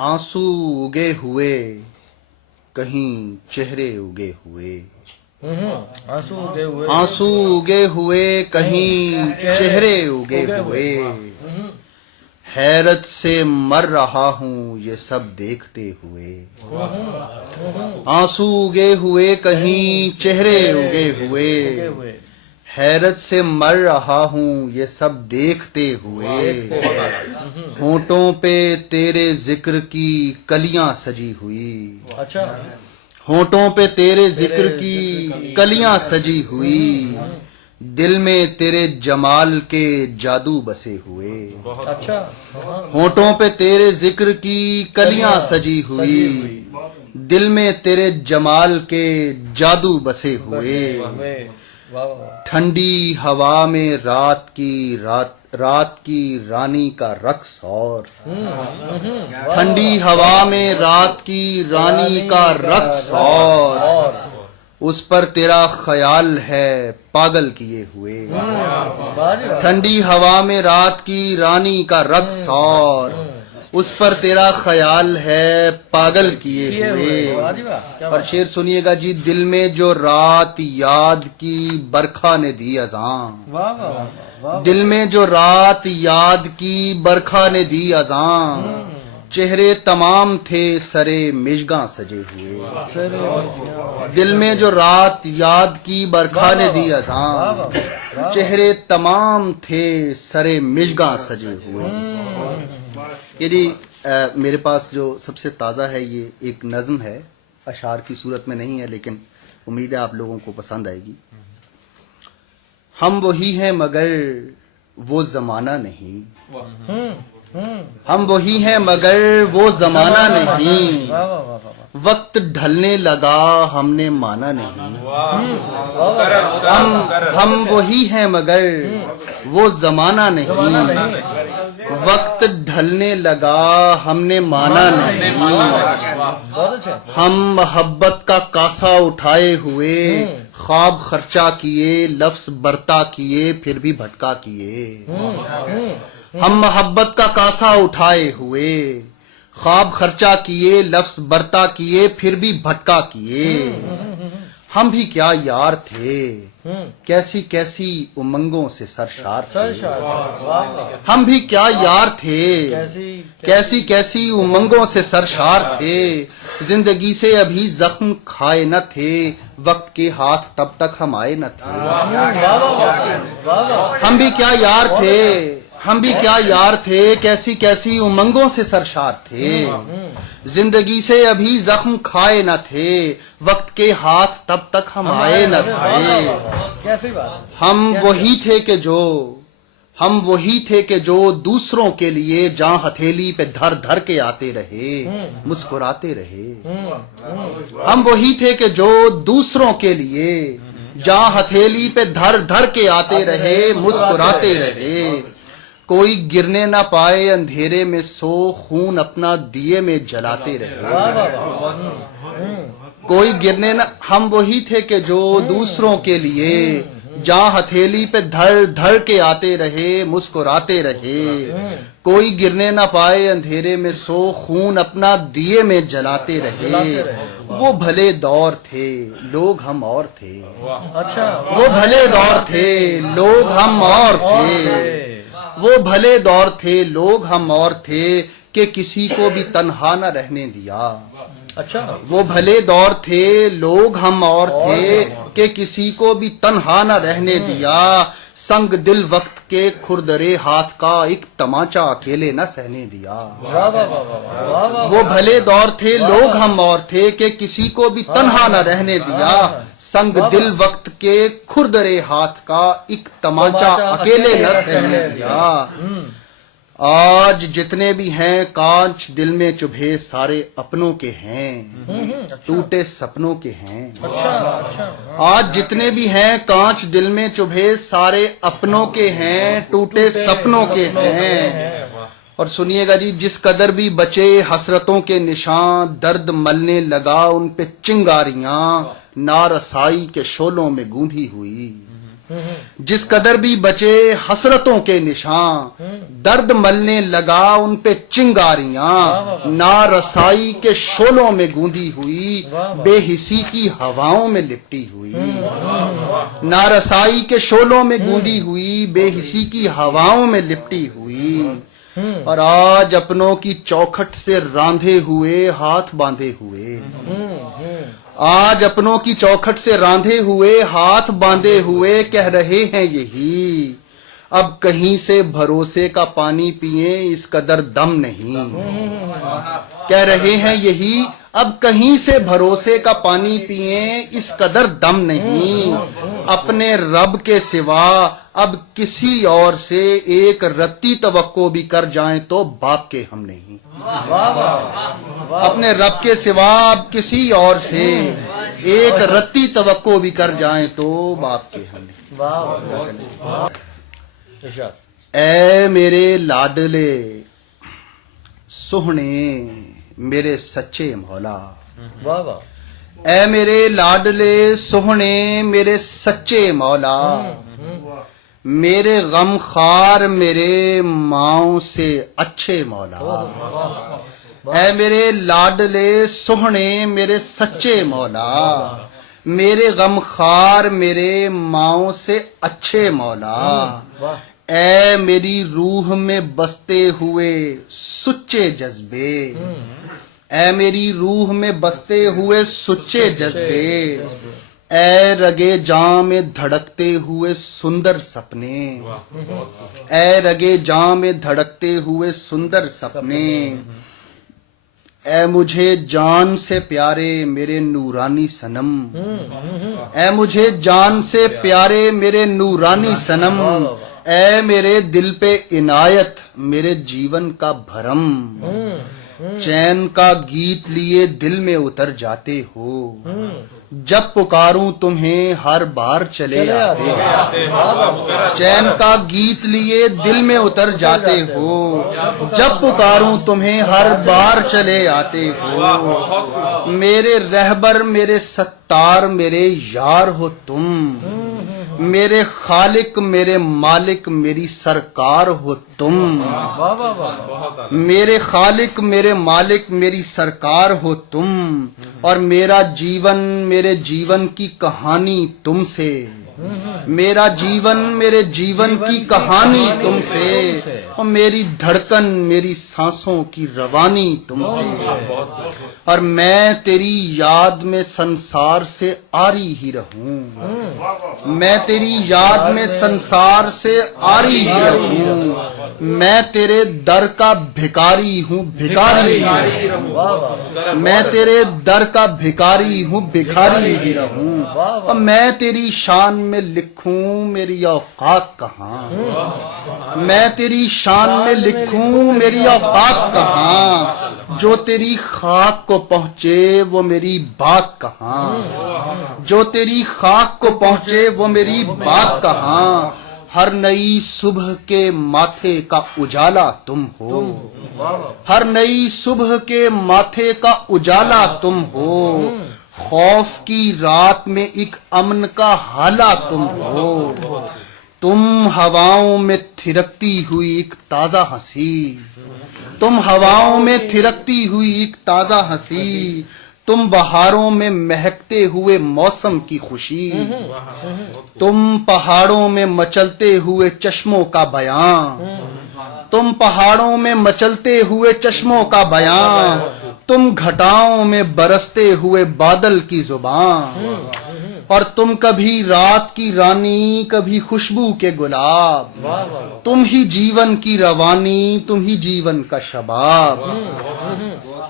آنسو اگے ہوئے کہیں چہرے اگے ہوئے، آنسو اگے ہوئے کہیں چہرے اگے ہوئے، حیرت سے مر رہا ہوں یہ سب دیکھتے ہوئے، آنسو اگے ہوئے کہیں چہرے اگے ہوئے، حیرت سے مر رہا ہوں یہ سب دیکھتے ہوئے، ہونٹوں پہ تیرے ذکر کی کلیاں سجی ہوئی، ہونٹوں پہ تیرے ذکر کی کلیاں سجی ہوئی، دل میں تیرے جمال کے جادو بسے ہوئے، ہونٹوں پہ تیرے ذکر کی کلیاں سجی ہوئی، دل میں تیرے جمال کے جادو بسے ہوئے، ٹھنڈی ہوا میں رات کی رانی کا رقص اور، ٹھنڈی ہوا میں رات کی رانی کا رقص اور، اس پر تیرا خیال ہے پاگل کیے ہوئے، ٹھنڈی ہوا میں رات کی رانی کا رقص اور، اس پر تیرا خیال ہے پاگل کیے ہوئے۔ اور شعر سنیے گا جی، دل میں جو رات یاد کی برکھا نے دی اذاں، دل میں جو رات یاد کی برکھا نے دی اذاں، چہرے تمام تھے سرے مژگاں سجے ہوئے، دل میں جو رات یاد کی برکھا نے دی اذاں، چہرے تمام تھے سرے مژگاں سجے ہوئے۔ یہ جی میرے پاس جو سب سے تازہ ہے یہ ایک نظم ہے، اشعار کی صورت میں نہیں ہے، لیکن امید ہے آپ لوگوں کو پسند آئے گی۔ ہم وہی ہیں مگر وہ زمانہ نہیں، ہم وہی ہیں مگر وہ زمانہ نہیں، وقت ڈھلنے لگا ہم نے مانا نہیں، ہم وہی ہیں مگر وہ زمانہ نہیں، وقت ڈھلنے لگا ہم نے مانا نہیں، ہم محبت کا کاسا اٹھائے ہوئے، خواب خرچہ کیے لفظ برتا کیے پھر بھی بھٹکا کیے، ہم محبت کا کاسا اٹھائے ہوئے، خواب خرچہ کیے لفظ برتا کیے پھر بھی بھٹکا کیے، ہم بھی کیا یار تھے کیسی کیسی امنگوں سے سرشار تھے، ہم بھی کیا یار تھے کیسی کیسی امنگوں سے سرشار تھے، زندگی سے ابھی زخم کھائے نہ تھے، وقت کے ہاتھ تب تک ہم آئے نہ تھے، ہم بھی کیا یار تھے، ہم بھی کیا یار تھے کیسی کیسی امنگوں سے سرشار تھے، زندگی سے ابھی زخم کھائے نہ تھے، وقت کے ہاتھ تب تک ہم آئے نہ تھے، ہم وہی تھے کہ جو دوسروں کے لیے جاں ہتھیلی پہ دھر دھر کے آتے رہے مسکراتے رہے، ہم وہی تھے کہ جو دوسروں کے لیے جاں ہتھیلی پہ دھر دھر کے آتے رہے مسکراتے رہے، کوئی گرنے نہ پائے اندھیرے میں سو خون اپنا دیے میں جلاتے رہے، کوئی گرنے نہ، ہم وہی تھے کہ جو دوسروں کے لیے جاں ہتھیلی پہ دھر دھر کے آتے رہے مسکراتے رہے، کوئی گرنے نہ پائے اندھیرے میں سو خون اپنا دیے میں جلاتے رہے، وہ بھلے دور تھے لوگ ہم اور تھے، وہ بھلے دور تھے لوگ ہم اور تھے، وہ بھلے دور تھے لوگ ہم اور تھے کہ کسی کو بھی تنہا نہ رہنے دیا، وہ بھلے دور تھے لوگ ہم اور تھے کہ کسی کو بھی تنہا نہ رہنے دیا، سنگ دل وقت کے کھردرے ہاتھ کا ایک تماچا اکیلے نہ سہنے دیا، وہ بھلے دور تھے لوگ ہم اور تھے کہ کسی کو بھی تنہا نہ رہنے دیا، سنگ دل وقت کے کھردرے ہاتھ کا ایک تماچا اکیلے نہ سہنے دیا، آج جتنے بھی ہیں کانچ دل میں چبھے سارے اپنوں کے ہیں ٹوٹے سپنوں کے ہیں، آج جتنے بھی ہیں کانچ دل میں چبھے سارے اپنوں کے ہیں ٹوٹے سپنوں کے ہیں۔ اور سنیے گا جی، جس قدر بھی بچے حسرتوں کے نشان، درد ملنے لگا ان پہ چنگاریاں، نارسائی کے شولوں میں گوندھی ہوئی، جس قدر بھی بچے حسرتوں کے نشان، درد ملنے لگا ان پہ چنگاریاں، نارسائی کے شعلوں میں گوندی ہوئی، بے حسی کی ہواؤں میں لپٹی ہوئی، نارسائی کے شعلوں میں گوندی ہوئی، بے حسی کی ہواؤں میں لپٹی ہوئی، اور آج اپنوں کی چوکھٹ سے راندھے ہوئے ہاتھ باندھے ہوئے، آج اپنوں کی چوکھٹ سے راندھے ہوئے ہاتھ باندھے ہوئے کہہ رہے ہیں یہی، اب کہیں سے بھروسے کا پانی پئیں اس قدر دم نہیں، کہہ رہے ہیں یہی، اب کہیں سے بھروسے کا پانی پئیں اس قدر دم نہیں، اپنے رب کے سوا اب کسی اور سے ایک رتی توقع بھی کر جائیں تو باپ کے ہم نہیں، اپنے رب کے سوا اب کسی اور سے ایک رتی توقع بھی کر جائیں تو باپ کے ہم نہیں۔ اے میرے لاڈلے سہنے میرے سچے مولا، اے میرے لاڈلے سہنے میرے سچے مولا، میرے غم خار میرے ماؤں سے اچھے مولا، اے میرے لاڈلے سہنے میرے سچے مولا، میرے غم خار میرے ماؤں سے اچھے مولا، اے میری روح میں بستے ہوئے سچے جذبے، اے میری روح میں بستے ہوئے سچے جذبے، اے رگے جاں میں دھڑکتے ہوئے سندر سپنے، اے رگے جاں میں دھڑکتے ہوئے سندر سپنے، اے مجھے جان سے پیارے میرے نورانی صنم، اے مجھے جان سے پیارے میرے نورانی صنم، اے میرے دل پہ عنایت میرے جیون کا بھرم، چین کا گیت لیے دل میں اتر جاتے ہو، جب پکاروں تمہیں ہر بار چلے آتے ہو، چین کا گیت لیے دل میں اتر جاتے ہو، جب پکاروں تمہیں ہر بار چلے آتے ہو، میرے رہبر میرے ستار میرے یار ہو تم، میرے خالق میرے مالک میری سرکار ہو تم، میرے خالق میرے مالک میری سرکار ہو تم، اور میرا جیون میرے جیون کی کہانی تم سے، میرا جیون میرے جیون کی کہانی تم سے، اور میری دھڑکن میری سانسوں کی روانی تم سے، اور میں تیری یاد میں سنسار سے آری ہی رہوں، میں تیری یاد میں سنسار سے آری ہی رہوں، میں تیرے در کا بھکاری ہوں بھکاری ہی رہوں، میں تیرے در کا بھکاری ہوں بھکاری ہی رہوں، اور میں تیری شان میں لکھوں میری اوقات کہاں، میں تیری شان میں لکھوں میری اوقات کہاں، جو تیری خاک کو پہنچے وہ میری بات کہاں، جو تیری خاک کو پہنچے وہ میری بات کہاں، ہر نئی صبح کے ماتھے کا اجالا تم ہو، ہر نئی صبح کے ماتھے کا اجالا تم ہو، خوف کی رات میں ایک امن کا حالہ تم ہو، تم ہواؤں میں تھرکتی ہوئی ایک تازہ ہنسی، تم ہواؤں میں تھرکتی ہوئی ایک تازہ ہنسی، تم بہاروں میں مہکتے ہوئے موسم کی خوشی، تم پہاڑوں میں مچلتے ہوئے چشموں کا بیان، تم پہاڑوں میں مچلتے ہوئے چشموں کا بیان، تم گھٹاؤں میں برستے ہوئے بادل کی زبان، اور تم کبھی رات کی رانی کبھی خوشبو کے گلاب، تم ہی جیون کی روانی تم ہی جیون کا شباب،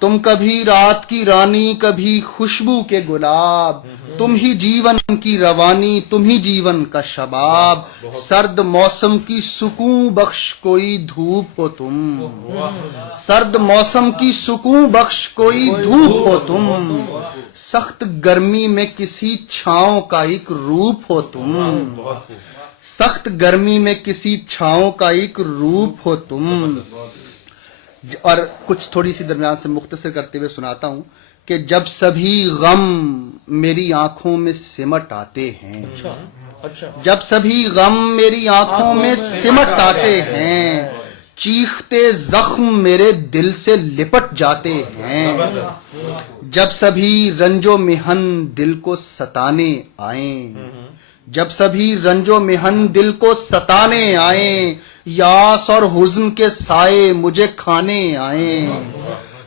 تم کبھی رات کی رانی کبھی خوشبو کے گلاب، تم ہی جیون کی روانی تم ہی جیون کا شباب، سرد موسم کی سکون بخش کوئی دھوپ ہو تم، سرد موسم کی سکون بخش کوئی دھوپ ہو تم، سخت گرمی میں کسی چھاؤں کا ایک روپ ہو تم، سخت گرمی میں کسی چھاؤں کا ایک روپ ہو تم، اور کچھ تھوڑی سی درمیان سے مختصر کرتے ہوئے سناتا ہوں کہ جب سبھی غم میری آنکھوں میں سمٹ آتے ہیں، جب سبھی غم میری آنکھوں میں سمٹ آتے ہیں، چیختے زخم میرے دل سے لپٹ جاتے ہیں، جب سبھی رنج و محن دل کو ستانے آئیں، جب سبھی رنج و محن دل کو ستانے آئیں، یاس اور حزن کے سائے مجھے کھانے آئیں،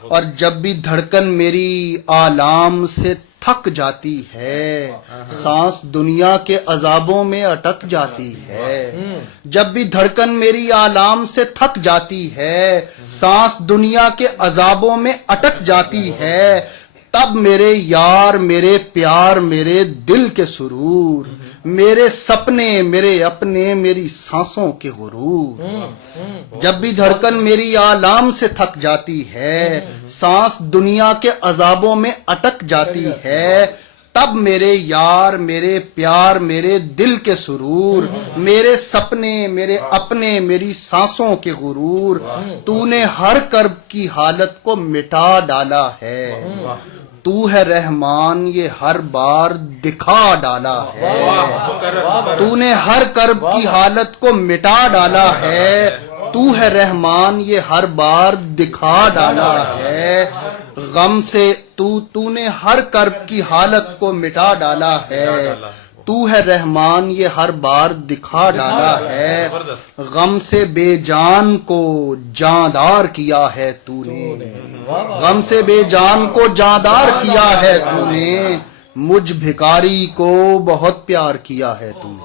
اور جب بھی دھڑکن میری آلام سے تھک جاتی ہے، سانس دنیا کے عذابوں میں اٹک جاتی ہے، جب بھی دھڑکن میری آلام سے تھک جاتی ہے، سانس دنیا کے عذابوں میں اٹک جاتی ہے، تب میرے یار میرے پیار میرے دل کے سرور، میرے سپنے میرے اپنے میری سانسوں کے غرور، جب بھی دھڑکن میری آلام سے تھک جاتی ہے، سانس دنیا کے عذابوں میں اٹک جاتی ہے، تب میرے یار میرے پیار میرے دل کے سرور، میرے سپنے میرے اپنے میری سانسوں کے غرور، تو نے ہر کرب کی حالت کو مٹا ڈالا ہے، تو ہے رحمان یہ ہر بار دکھا ڈالا ہے، تو نے ہر کرب کی حالت کو مٹا ڈالا ہے، تو ہے رحمان یہ ہر بار دکھا ڈالا ہے، غم سے تو نے ہر کرب کی حالت کو مٹا ڈالا ہے، تو ہے رحمان یہ ہر بار دکھا ڈالا ہے، غم سے بے جان کو جاندار کیا ہے تو نے، غم سے بے جان کو جاندار کیا ہے تو نے، مجھ بھکاری کو بہت پیار کیا ہے تو نے۔